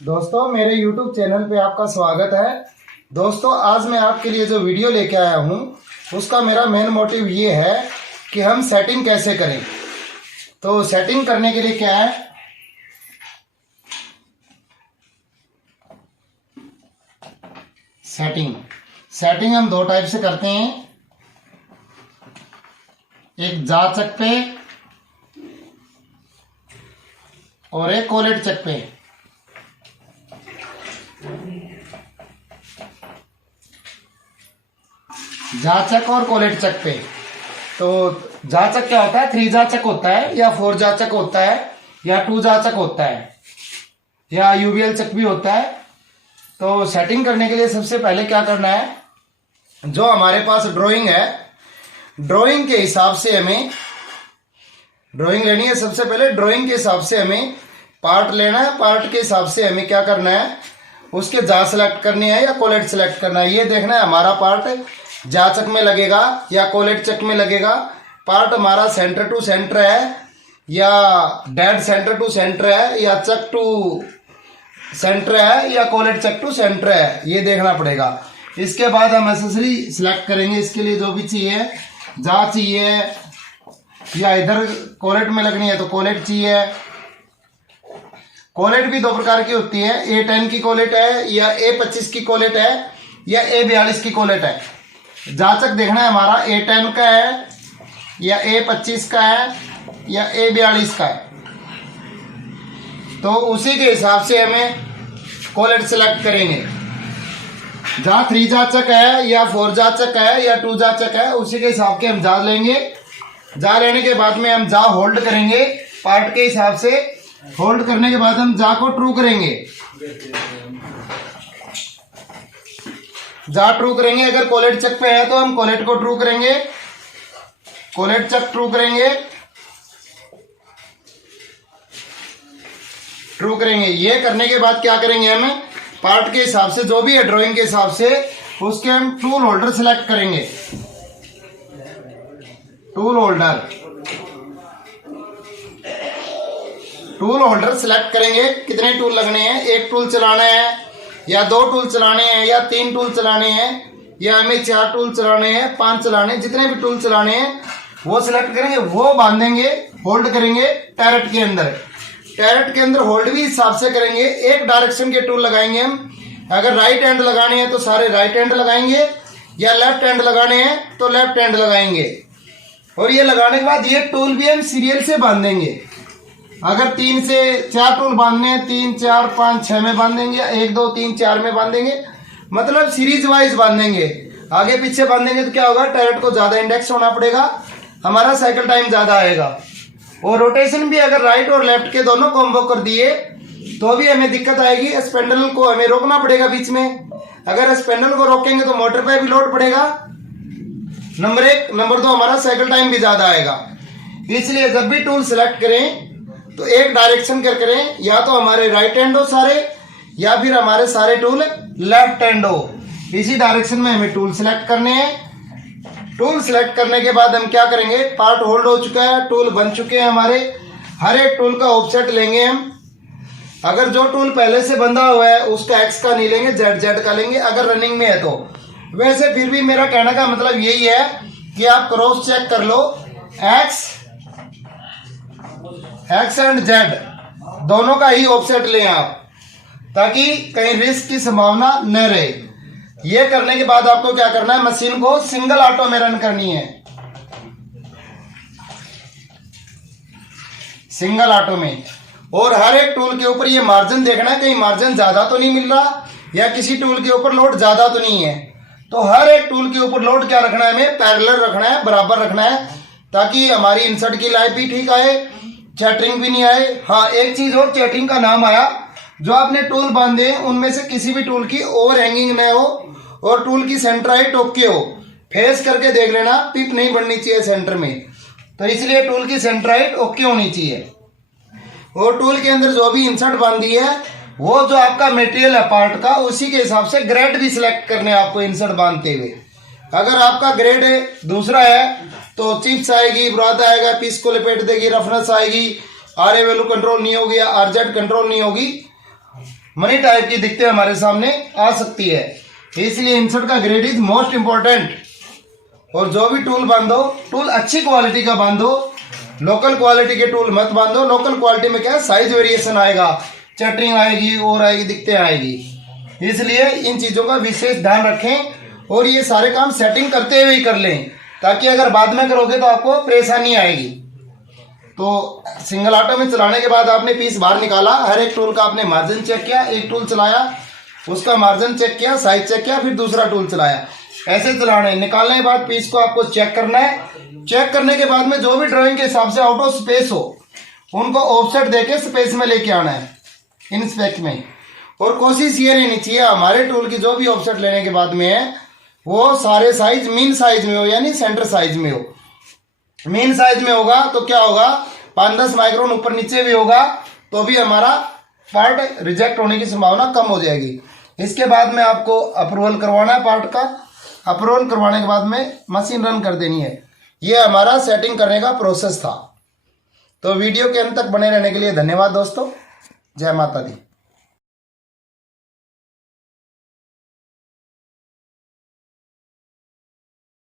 दोस्तों मेरे YouTube channel पे आपका स्वागत है। दोस्तों आज मैं आपके लिए जो वीडियो लेके आया हूँ उसका मेरा मेन मोटिव ये है कि हम सेटिंग कैसे करें। तो सेटिंग करने के लिए क्या है, सेटिंग हम दो टाइप से करते हैं, एक जाचक पे और एक कोलेट चक पे। जाचक और कोलेट चक पे। तो जाचक क्या होता है, 3 जाचक होता है या 4 जाचक होता है या 2 जाचक होता है या यूवीएल चक भी होता है। तो सेटिंग करने के लिए सबसे पहले क्या करना है, जो हमारे पास ड्राइंग है, ड्राइंग के हिसाब से हमें ड्राइंग लेनी है। सबसे पहले ड्राइंग के हिसाब से हमें पार्ट लेना है, पार्ट के हिसाब से हमें क्या करना है, उसके जा सेलेक्ट करनी है या कोलेट सेलेक्ट करना है। ये देखना है हमारा पार्ट जाचक में लगेगा या कोलेट चक में लगेगा, पार्ट हमारा सेंटर टू सेंटर है या डेड सेंटर टू सेंटर है या चक टू सेंटर है या कोलेट चक टू सेंटर है, ये देखना पड़ेगा। इसके बाद हम एक्सेसरी सिलेक्ट करेंगे। इसके लिए जो भी चाहिए, जा चाहिए या इधर कोलेट में लगनी है तो कोलेट चाहिए। कोलेट भी दो प्रकार की होती है, A10 की कोलेट है या A25 की कोलेट है या A42 की कोलेट है। जाचक देखना है हमारा A10 का है या A25 का है या A42 का है, तो उसी के हिसाब से हमें कोलेट सेलेक्ट करेंगे। जहाँ 3 जाचक है या 4 जाचक है या 2 जाचक है, उसी के हिसाब के हम जा लेंगे। जा लेने के बाद में हम जा होल्ड करेंगे, पार्ट के हिसाब से होल्ड करने के बाद हम जा को ट्रू करेंगे। जा ट्रू करेंगे, अगर कोलेट चक पे है तो हम कोलेट को ट्रू करेंगे, कोलेट चक ट्रू करेंगे, ट्रू करेंगे। ये करने के बाद क्या करेंगे, हम पार्ट के हिसाब से जो भी है ड्राइंग के हिसाब से उसके हम टूल होल्डर सेलेक्ट करेंगे। टूल होल्डर सेलेक्ट करेंगे। कितने टूल लगने हैं, एक टूल चलाना है या 2 टूल चलाने हैं या 3 टूल चलाने हैं या हमें 4 टूल चलाने हैं, 5 चलाने हैं, जितने भी टूल चलाने हैं वो सिलेक्ट करेंगे, वो बांधेंगे, होल्ड करेंगे टैरेट के अंदर। टैरेट के अंदर होल्ड भी हिसाब से करेंगे। एक डायरेक्शन के टूल लगाएंगे हम, अगर राइट हैंड लगाने हैं तो सारे राइट हैंड लगाएंगे या लेफ्ट हैंड लगाने हैं तो लेफ्ट हैंड लगाएंगे। और ये लगाने के बाद ये टूल भी हम सीरियल से बांधेंगे। अगर 3 से 4 टूल बांधने हैं, 3, 4, 5, 6 में बांधेंगे, 1, 2, 3, 4 में बांधेंगे, मतलब सीरीज वाइज बांधेंगे। आगे पीछे बांधेंगे तो क्या होगा, टैरेट को ज्यादा इंडेक्स होना पड़ेगा, हमारा साइकिल टाइम ज्यादा आएगा। और रोटेशन भी अगर राइट और लेफ्ट के दोनों कॉम्बो कर दिए तो भी हमें दिक्कत आएगी। स्पेंडल को हमें रोकना पड़ेगा बीच में, अगर स्पेंडल को रोकेंगे तो मोटर पे भी लोड पड़ेगा, नंबर 1। नंबर 2, हमारा साइकिल टाइम भी ज्यादा आएगा। इसलिए जब भी टूल सेलेक्ट करें तो एक डायरेक्शन कर करें, या तो हमारे राइट हैंड हो सारे या फिर हमारे सारे टूल लेफ्ट हैंड हो। इसी डायरेक्शन में हमें टूल सेलेक्ट करने हैं। टूल सेलेक्ट करने के बाद हम क्या करेंगे, पार्ट होल्ड हो चुका है, टूल बन चुके हैं हमारे, हर एक टूल का ऑफसेट लेंगे हम। अगर जो टूल पहले से बंधा हुआ है उसका एक्स का नहीं लेंगे, जेड का लेंगे अगर रनिंग में है तो। वैसे फिर भी मेरा कहने का मतलब यही है कि आप क्रॉस चेक कर लो, एक्स एंड जेड दोनों का ही ऑफसेट लें आप, ताकि कहीं रिस्क की संभावना न रहे। ये करने के बाद आपको क्या करना है, मशीन को सिंगल ऑटो में रन करनी है, सिंगल ऑटो में। और हर एक टूल के ऊपर ये मार्जिन देखना है, कहीं मार्जिन ज्यादा तो नहीं मिल रहा या किसी टूल के ऊपर लोड ज्यादा तो नहीं है। तो हर एक टूल के ऊपर लोड क्या रखना है, हमें पैरेलल रखना है, बराबर रखना है, ताकि हमारी इंसर्ट की लाइफ भी ठीक आए, चैटरिंग भी नहीं आए। हाँ, एक चीज और, चैटरिंग का नाम आया, जो आपने टूल बांधे उनमें से किसी भी टूल की ओवर हैंगिंग न हो और टूल की सेंटर हाइट ओके हो। फेस करके देख लेना, पिप नहीं बढ़नी चाहिए सेंटर में, तो इसलिए टूल की सेंटर हाइट ओके होनी चाहिए। और टूल के अंदर जो भी इंसर्ट बांधी है वो जो आपका मटेरियल है पार्ट का, उसी के हिसाब से ग्रेड भी सिलेक्ट करने आपको इंसर्ट बांधते हुए। अगर आपका ग्रेड दूसरा है तो चिप्स आएगी, बुरादा आएगा, पीस को लपेट देगी, रफनेस आएगी, आरए वैल्यू कंट्रोल नहीं होगी या आरजेड कंट्रोल नहीं होगी। मनी टाइप की दिखते हमारे सामने आ सकती है। इसलिए इंसर्ट का ग्रेड इज मोस्ट इंपॉर्टेंट। और जो भी टूल बांधो, टूल अच्छी क्वालिटी का बांधो, लोकल क्वालिटी के टूल मत बांधो। लोकल क्वालिटी में क्या है, साइज वेरिएशन आएगा, चटरिंग आएगी और आएगी, दिखते आएगी। इसलिए इन चीज़ों का विशेष ध्यान रखें और ये सारे काम सेटिंग करते हुए ही कर लें, ताकि अगर बाद में करोगे तो आपको परेशानी आएगी। तो सिंगल ऑटो में चलाने के बाद आपने पीस बाहर निकाला, हर एक टूल का आपने मार्जिन चेक किया, एक टूल चलाया उसका मार्जिन चेक किया, साइज चेक किया, फिर दूसरा टूल चलाया, ऐसे चलाना है। निकालने के बाद पीस को आपको चेक करना है। चेक करने के बाद में जो भी ड्राइंग के हिसाब से आउट ऑफ स्पेस हो उनको ऑफसेट देके स्पेस में लेके आना है, इन स्पेक में। और कोशिश ये रहनी चाहिए हमारे टूल की जो भी ऑफसेट लेने के बाद में है वो सारे साइज मीन साइज में हो, यानी सेंटर साइज में हो। मीन साइज में होगा तो क्या होगा, 5-10 माइक्रोन ऊपर नीचे भी होगा तो भी हमारा पार्ट रिजेक्ट होने की संभावना कम हो जाएगी। इसके बाद में आपको अप्रूवल करवाना है पार्ट का। अप्रूवल करवाने के बाद में मशीन रन कर देनी है। ये हमारा सेटिंग करने का प्रोसेस था। तो वीडियो के अंत तक बने रहने के लिए धन्यवाद दोस्तों। जय माता दी।